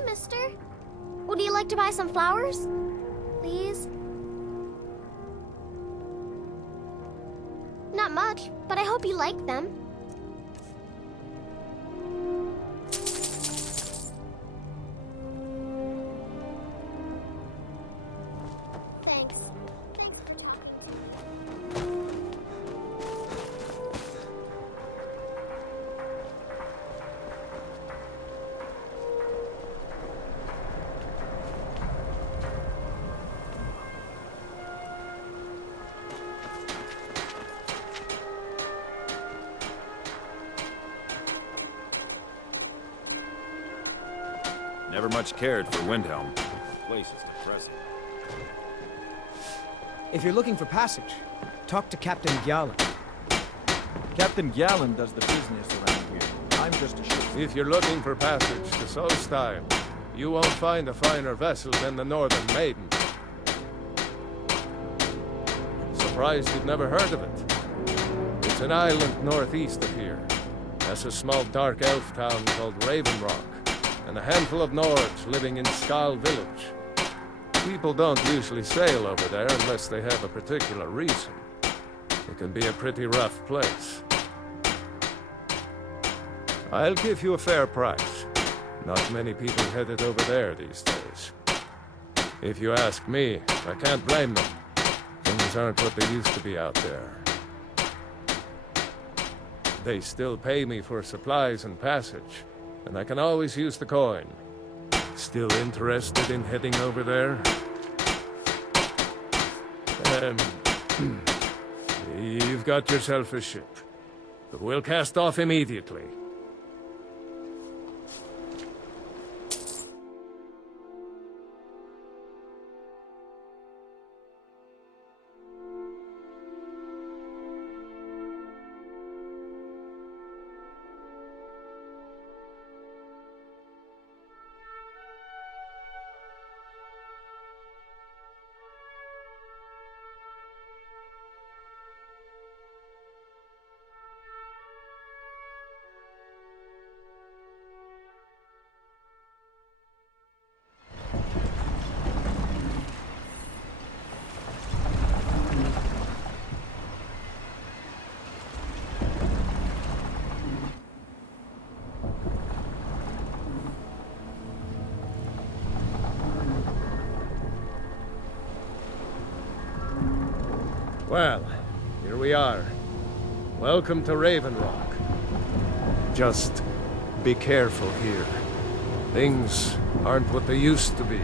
Hi, mister. Would you like to buy some flowers? Please? Not much, but I hope you like them. Thanks. Thanks for talking. Never much cared for Windhelm. The place is depressing. If you're looking for passage, talk to Captain Gjallan. Captain Gjallan does the business around here. I'm just a ship. If you're looking for passage to Solstheim, you won't find a finer vessel than the Northern Maiden. Surprised you've never heard of it. It's an island northeast of here. That's a small dark elf town called Raven Rock, and a handful of Nords living in Skal Village. People don't usually sail over there unless they have a particular reason. It can be a pretty rough place. I'll give you a fair price. Not many people headed over there these days. If you ask me, I can't blame them. Things aren't what they used to be out there. They still pay me for supplies and passage, and I can always use the coin. Still interested in heading over there? You've got yourself a ship. But we'll cast off immediately. Well, here we are. Welcome to Raven Rock. Just be careful here. Things aren't what they used to be.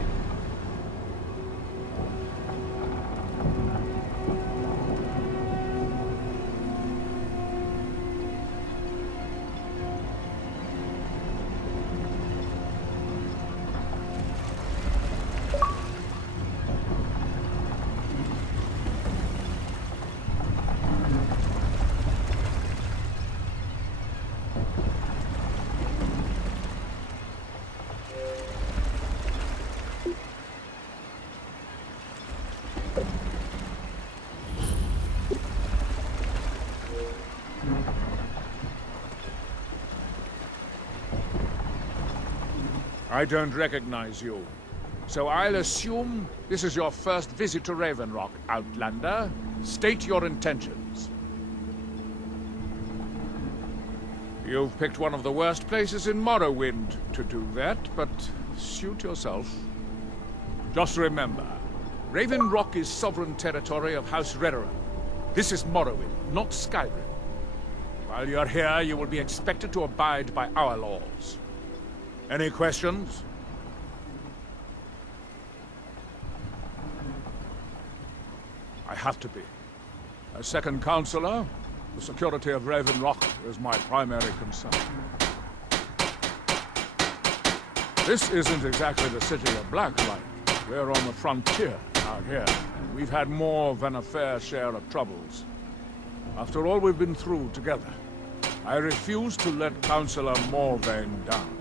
I don't recognize you. So I'll assume this is your first visit to Raven Rock, Outlander. State your intentions. You've picked one of the worst places in Morrowind to do that, but suit yourself. Just remember, Raven Rock is sovereign territory of House Redoran. This is Morrowind, not Skyrim. While you're here, you will be expected to abide by our laws. Any questions? I have to be. As second counselor, the security of Raven Rock is my primary concern. This isn't exactly the city of Blacklight. We're on the frontier out here, and we've had more than a fair share of troubles. After all we've been through together, I refuse to let Councillor Morvain down.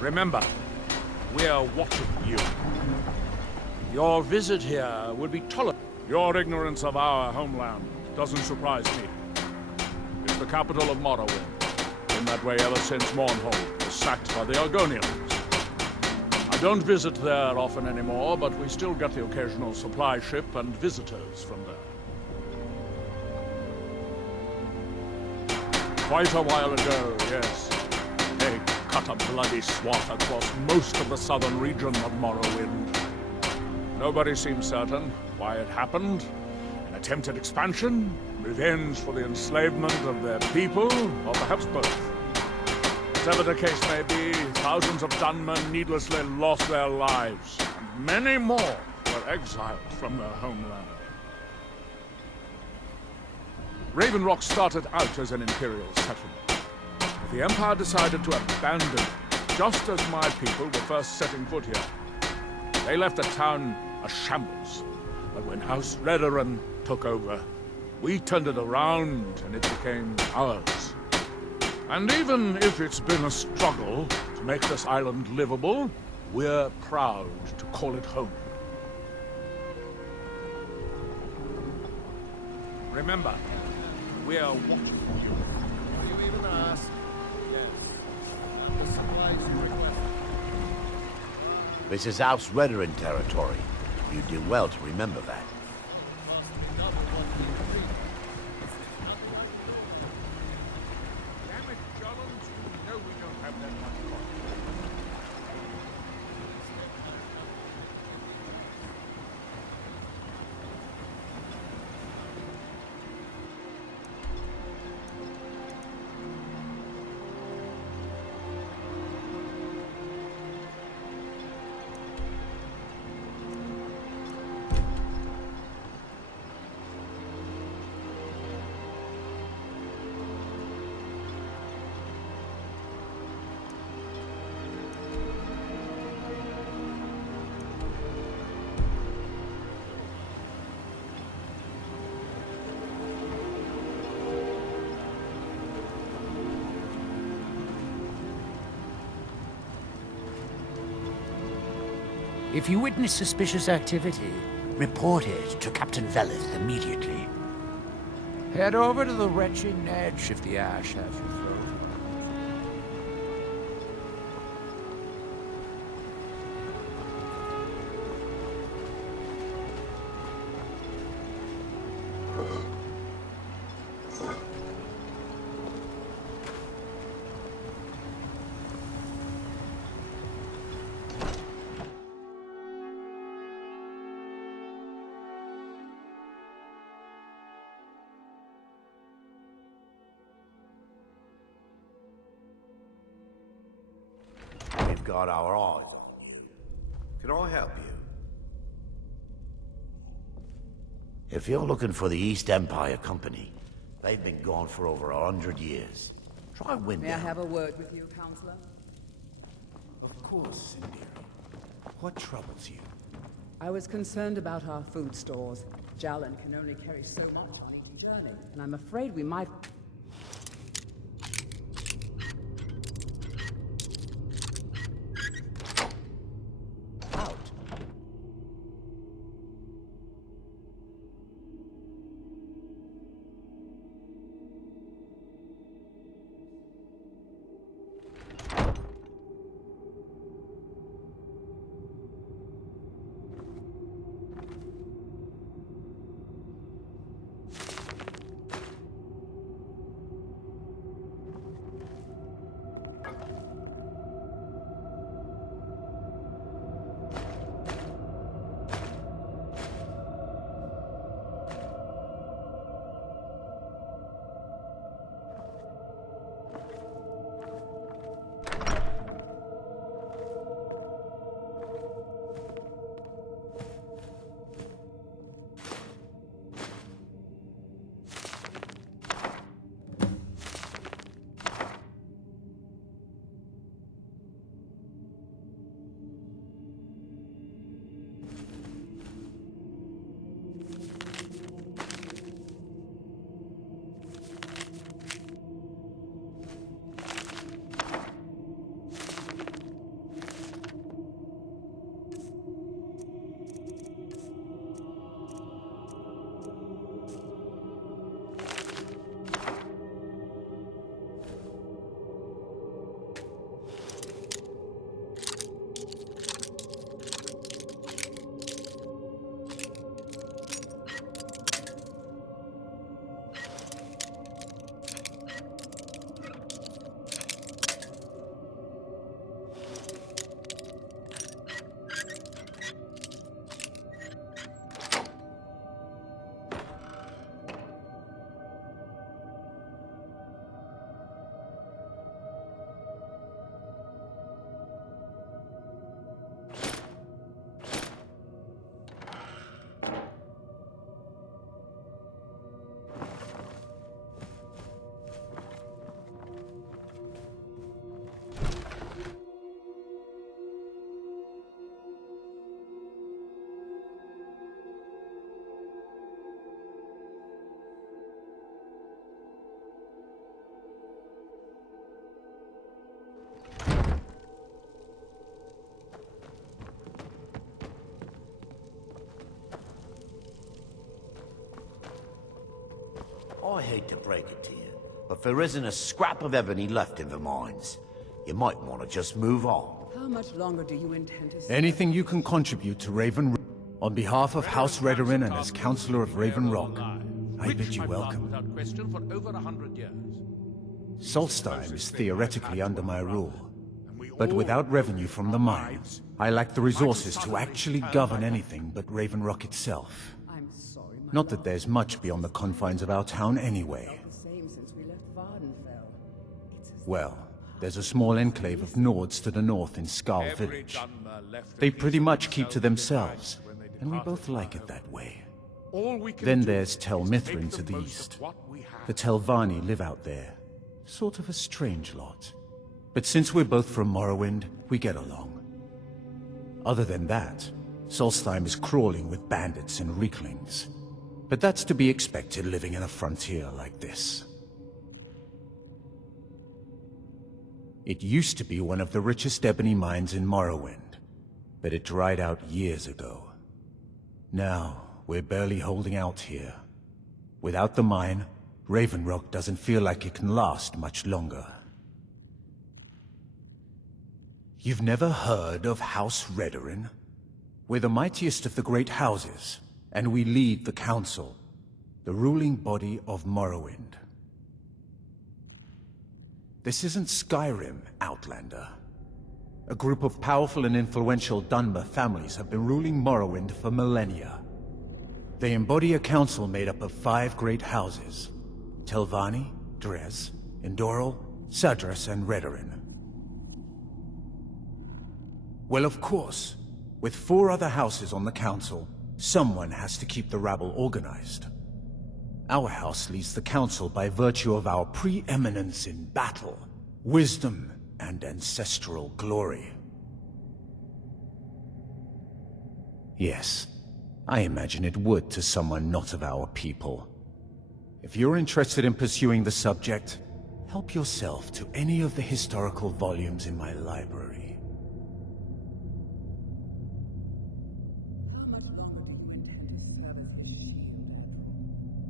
Remember, we're watching you. Your visit here will be tolerated. Your ignorance of our homeland doesn't surprise me. It's the capital of Morrowind. been that way ever since Mournhold was sacked by the Argonians. I don't visit there often anymore, but we still get the occasional supply ship and visitors from there. Quite a while ago, yes. They cut a bloody swath across most of the southern region of Morrowind. Nobody seems certain why it happened. An attempted expansion, revenge for the enslavement of their people, or perhaps both. Whatever the case may be, thousands of Dunmen needlessly lost their lives, and many more were exiled from their homeland. Raven Rock started out as an imperial settlement, but the Empire decided to abandon it just as my people were first setting foot here. They left the town a shambles, but when House Redoran took over, we turned it around and it became ours. And even if it's been a struggle to make this island livable, we're proud to call it home. Remember, we are watching you. You even ask? Yes. The supplies you requested. This is House Redoran territory. You do well to remember that. Damn it, Jollens, you know we don't have that much coin. If you witness suspicious activity, report it to Captain Velith immediately. Head over to the Retching Edge if the ash has you thrown. We've got our eyes on you. Can I help you? If you're looking for the East Empire Company, they've been gone for over 100 years. Try Windhelm. May I have a word with you, Counselor? Of course, Sindiri. What troubles you? I was concerned about our food stores. Jalan can only carry so much on each journey, and I'm afraid we might... Out. I hate to break it to you, but there isn't a scrap of ebony left in the mines. You might want to just move on. How much longer do you intend to... Anything you can contribute to Raven... On behalf of House Redoran and as Councillor of Raven Rock, I bid you welcome. Without question for over 100 years. Solstheim is theoretically under my rule, but without revenue from the mine, I lack the resources to actually govern anything but Raven Rock itself. I'm sorry, my Not that there's much beyond the confines of our town anyway. the same since we left Vardenfell. It's as Well, there's a small enclave of Nords to the north in Skarl Every village. Dunmer left a They piece pretty of much keep themselves to themselves, behind when they and we departed both like from it that way. All we can Then do there's is Tel make Mithrin to the most of east. what we have. The Telvanni live out there. Sort of a strange lot. But since we're both from Morrowind, we get along. Other than that, Solstheim is crawling with bandits and reeklings. But that's to be expected living in a frontier like this. It used to be one of the richest ebony mines in Morrowind, but it dried out years ago. Now, we're barely holding out here. Without the mine, Raven Rock doesn't feel like it can last much longer. You've never heard of House Redoran? We're the mightiest of the great houses, and we lead the Council, the ruling body of Morrowind. This isn't Skyrim, Outlander. A group of powerful and influential Dunmer families have been ruling Morrowind for millennia. They embody a council made up of 5 great houses: Telvanni, Dres, Endoral, Sadras, and Redoran. Well, of course, with 4 other houses on the council, someone has to keep the rabble organized. Our house leads the council by virtue of our preeminence in battle, wisdom, and ancestral glory. Yes, I imagine it would to someone not of our people. If you're interested in pursuing the subject, help yourself to any of the historical volumes in my library. How much longer do you intend to serve as his shield, Admiral?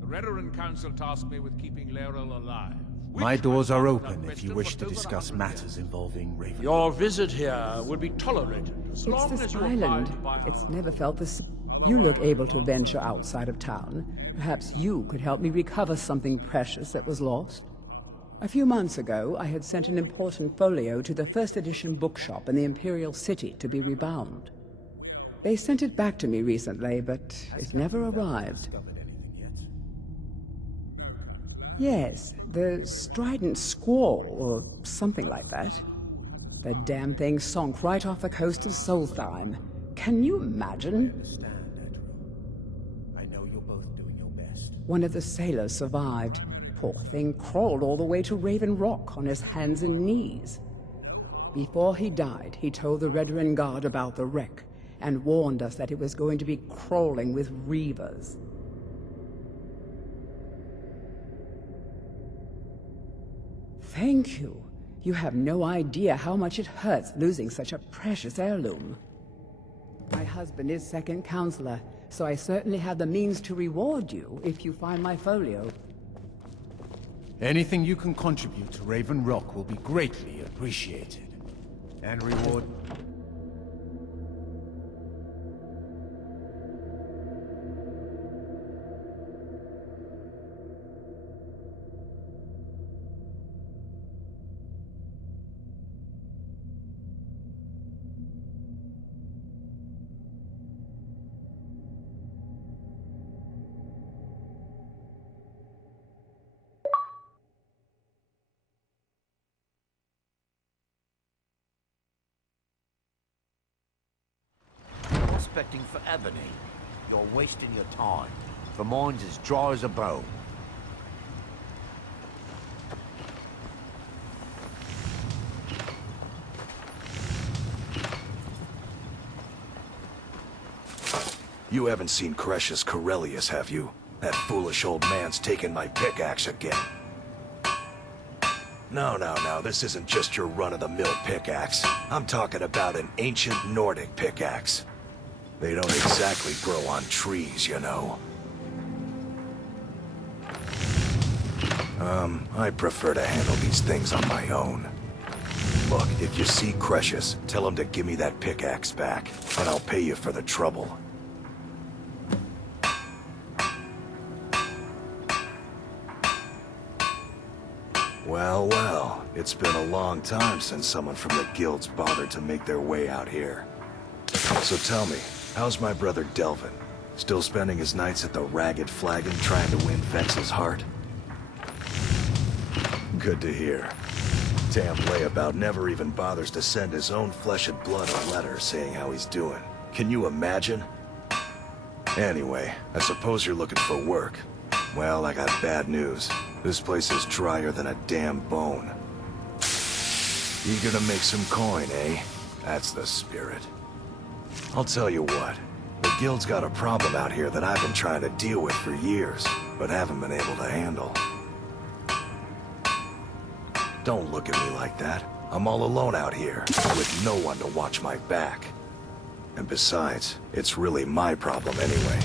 The Redoran Council tasked me with keeping Laeral alive. My which doors I've are done open without if you question wish for to over discuss 100 matters years. involving Raven. Your visit here would be tolerated as long It's as this you island. abide by It's never felt this... You look able to venture outside of town. Perhaps you could help me recover something precious that was lost. A few months ago, I had sent an important folio to the first edition bookshop in the Imperial City to be rebound. They sent it back to me recently, but it never arrived. Discovered anything yet? Yes, the Strident Squall, or something like that. The damn thing sunk right off the coast of Solstheim. Can you imagine? Understand, Edro. I know you're both doing your best. One of the sailors survived. Poor thing crawled all the way to Raven Rock on his hands and knees. Before he died, he told the Redoran Guard about the wreck and warned us that it was going to be crawling with reavers. Thank you. You have no idea how much it hurts losing such a precious heirloom. My husband is second counselor, so I certainly have the means to reward you if you find my folio. Anything you can contribute to Raven Rock will be greatly appreciated. And reward... Prospecting for ebony. You're wasting your time. The mine's as dry as a bone. You haven't seen Cretius Corellius, have you? That foolish old man's taken my pickaxe again. No, this isn't just your run-of-the-mill pickaxe. I'm talking about an ancient Nordic pickaxe. They don't exactly grow on trees, you know. I prefer to handle these things on my own. Look, if you see Cretius, tell him to give me that pickaxe back, and I'll pay you for the trouble. Well, well, it's been a long time since someone from the guilds bothered to make their way out here. So tell me, how's my brother Delvin? Still spending his nights at the Ragged Flagon trying to win Vex's heart? Good to hear. Damn layabout never even bothers to send his own flesh and blood a letter saying how he's doing. Can you imagine? Anyway, I suppose you're looking for work. Well, I got bad news. This place is drier than a damn bone. Eager to make some coin, eh? That's the spirit. I'll tell you what. The guild's got a problem out here that I've been trying to deal with for years, but haven't been able to handle. Don't look at me like that. I'm all alone out here, with no one to watch my back. And besides, it's really my problem anyway.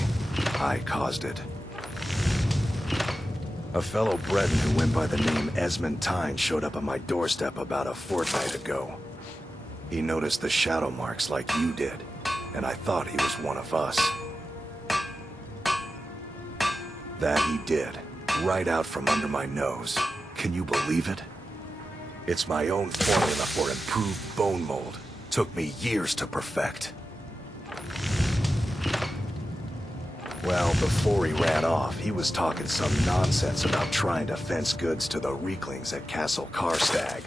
I caused it. A fellow Breton who went by the name Esmond Tyne showed up on my doorstep about a fortnight ago. He noticed the shadow marks like you did, and I thought he was one of us. That he did, right out from under my nose. Can you believe it? It's my own formula for improved bone mold. Took me years to perfect. Well, before he ran off, he was talking some nonsense about trying to fence goods to the Reeklings at Castle Karstag.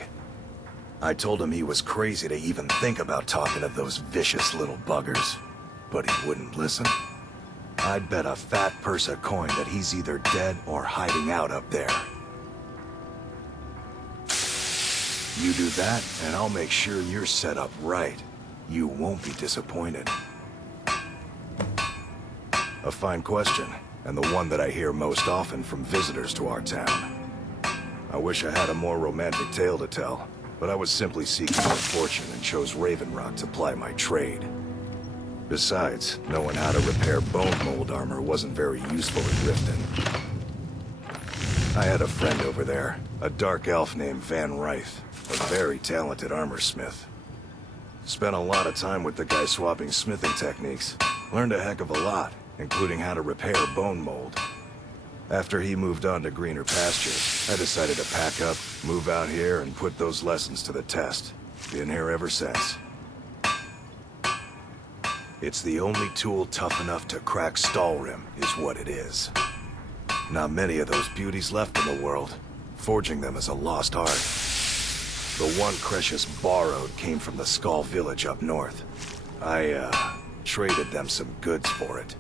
I told him he was crazy to even think about talking to those vicious little buggers, but he wouldn't listen. I'd bet a fat purse of coin that he's either dead or hiding out up there. You do that, and I'll make sure you're set up right. You won't be disappointed. A fine question, and the one that I hear most often from visitors to our town. I wish I had a more romantic tale to tell, but I was simply seeking my fortune and chose Raven Rock to ply my trade. Besides, knowing how to repair bone mold armor wasn't very useful in Riften. I had a friend over there, a dark elf named Van Ryth, a very talented armor smith. Spent a lot of time with the guy swapping smithing techniques. Learned a heck of a lot, including how to repair bone mold. After he moved on to greener pastures, I decided to pack up, move out here, and put those lessons to the test. Been here ever since. It's the only tool tough enough to crack Stalrim, is what it is. Not many of those beauties left in the world. Forging them is a lost art. The one Cretius borrowed came from the Skull village up north. I, traded them some goods for it.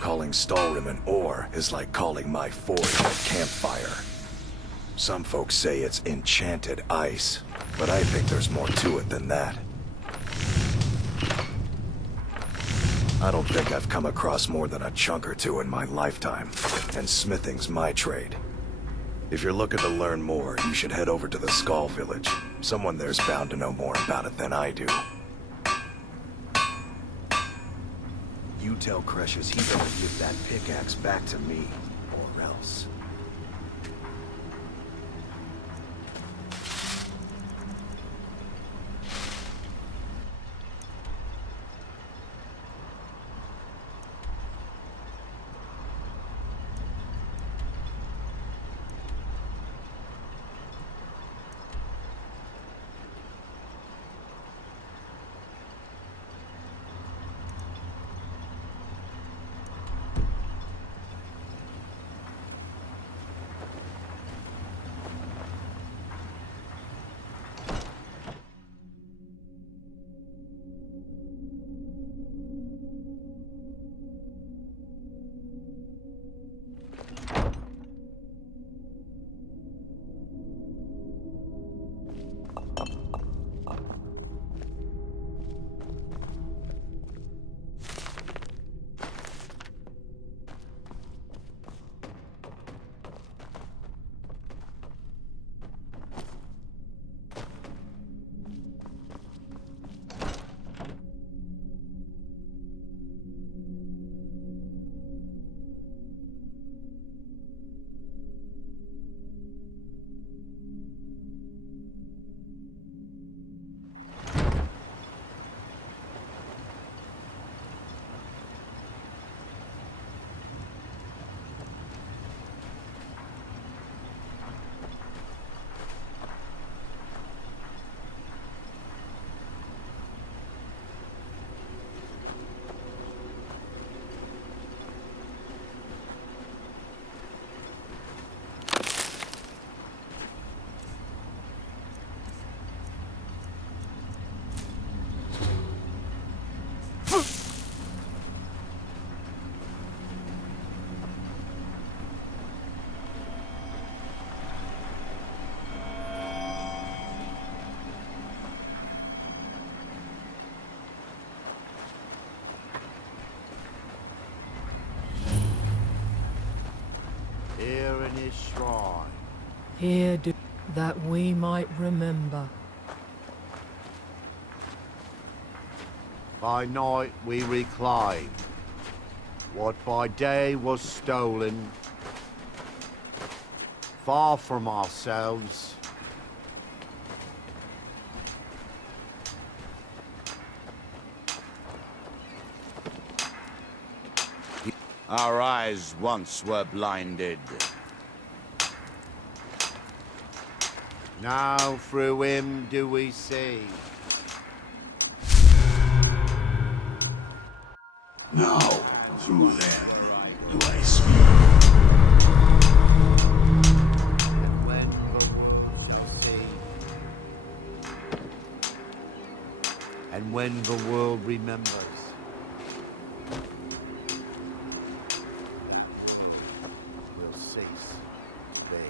Calling Stalrim an ore is like calling my forge a campfire. Some folks say it's enchanted ice, but I think there's more to it than that. I don't think I've come across more than a chunk or two in my lifetime, and smithing's my trade. If you're looking to learn more, you should head over to the Skull village. Someone there's bound to know more about it than I do. You tell Cretius he better give that pickaxe back to me, or else. Here in his shrine. Here do that we might remember. By night we reclaim what by day was stolen. Far from ourselves. Our eyes once were blinded. Now through him do we see. Now, through them, do I speak. And when the world shall see. And when the world remembers. Will cease to be.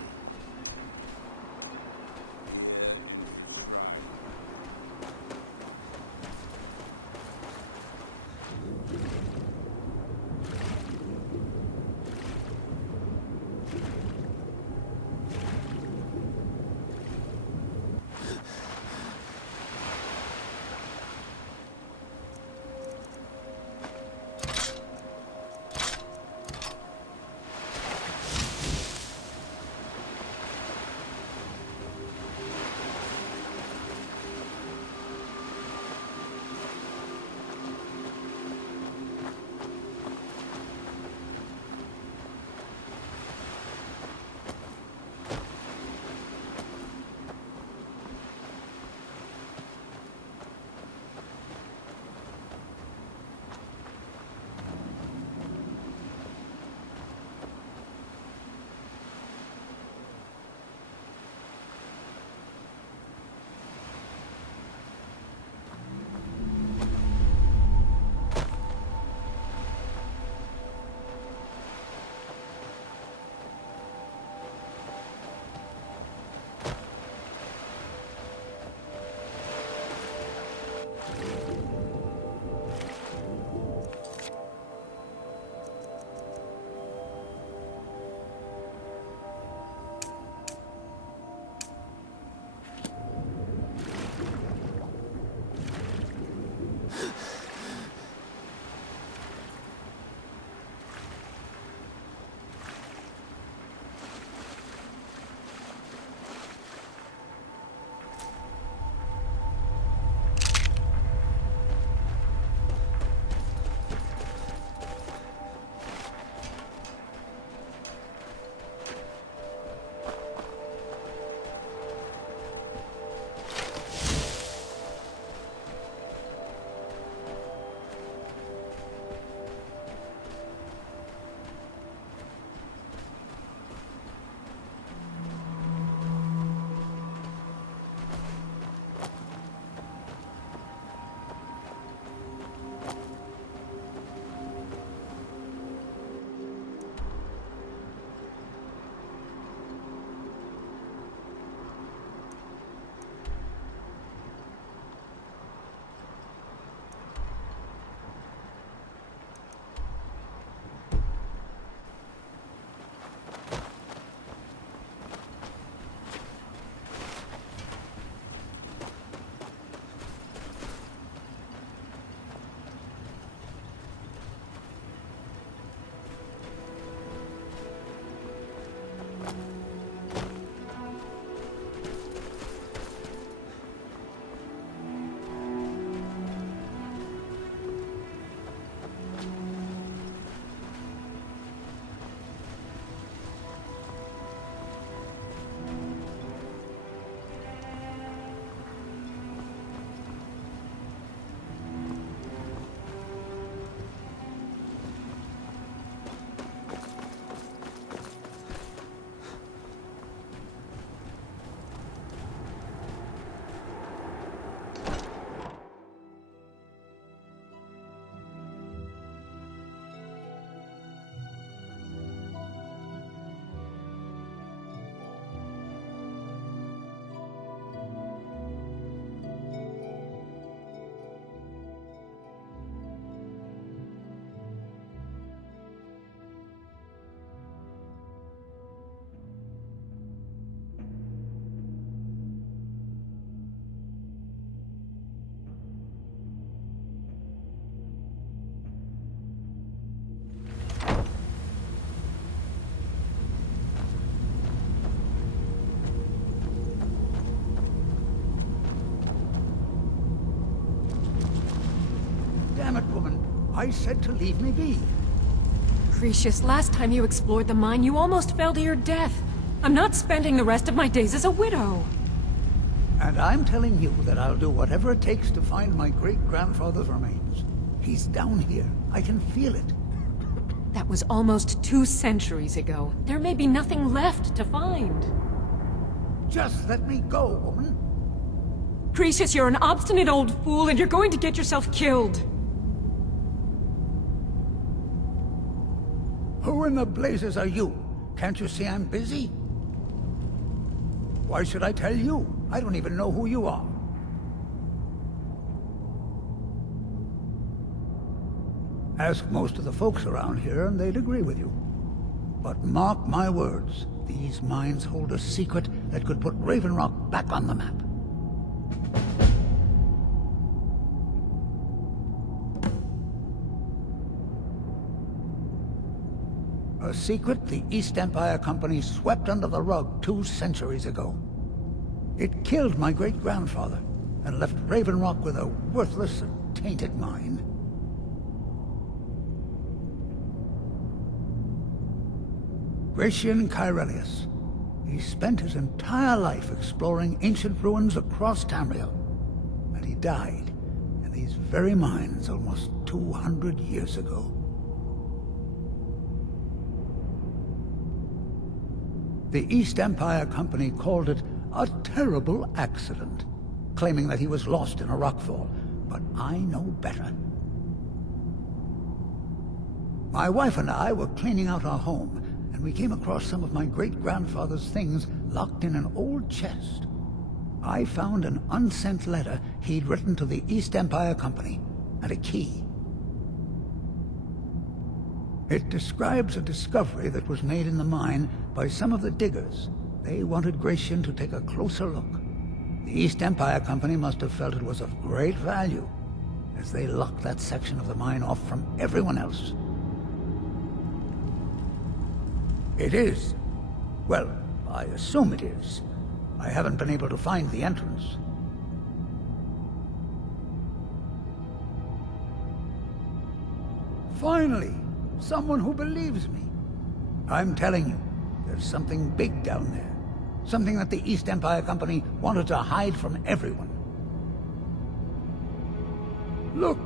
I said to leave me be. Cretius, last time you explored the mine, you almost fell to your death. I'm not spending the rest of my days as a widow. And I'm telling you that I'll do whatever it takes to find my great-grandfather's remains. He's down here. I can feel it. That was almost 2 centuries ago. There may be nothing left to find. Just let me go, woman. Cretius, you're an obstinate old fool, and you're going to get yourself killed. Who in the blazes are you? Can't you see I'm busy? Why should I tell you? I don't even know who you are. Ask most of the folks around here and they'd agree with you. But mark my words, these mines hold a secret that could put Raven Rock back on the map. A secret the East Empire Company swept under the rug 2 centuries ago. It killed my great-grandfather and left Raven Rock with a worthless and tainted mine. Gratian Kyrelius. He spent his entire life exploring ancient ruins across Tamriel, and he died in these very mines almost 200 years ago. The East Empire Company called it a terrible accident, claiming that he was lost in a rockfall, but I know better. My wife and I were cleaning out our home, and we came across some of my great-grandfather's things locked in an old chest. I found an unsent letter he'd written to the East Empire Company, and a key. It describes a discovery that was made in the mine by some of the diggers. They wanted Gratian to take a closer look. The East Empire Company must have felt it was of great value, as they locked that section of the mine off from everyone else. It is. Well, I assume it is. I haven't been able to find the entrance. Finally, someone who believes me. I'm telling you, there's something big down there. Something that the East Empire Company wanted to hide from everyone. Look,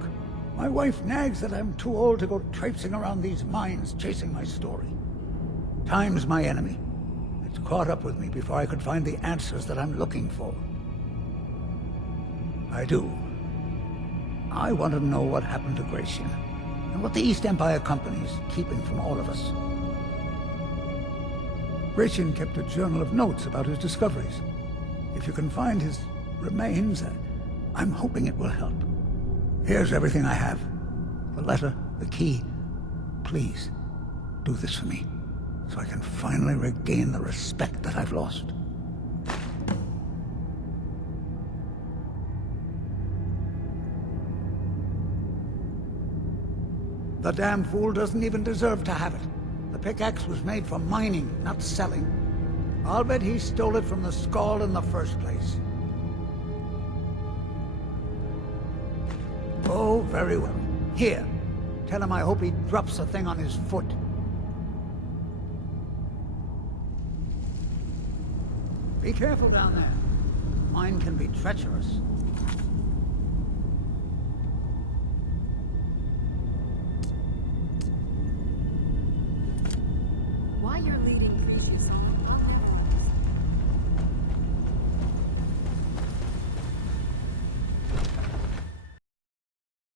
my wife nags that I'm too old to go traipsing around these mines chasing my story. Time's my enemy. It's caught up with me before I could find the answers that I'm looking for. I do. I want to know what happened to Gratian, and what the East Empire Company is keeping from all of us. Gratian kept a journal of notes about his discoveries. If you can find his remains, I'm hoping it will help. Here's everything I have. The letter, the key. Please, do this for me, so I can finally regain the respect that I've lost. The damn fool doesn't even deserve to have it. The pickaxe was made for mining, not selling. I'll bet he stole it from the Skald in the first place. Oh, very well. Here. Tell him I hope he drops the thing on his foot. Be careful down there. Mine can be treacherous. Why you're leading Cretius on?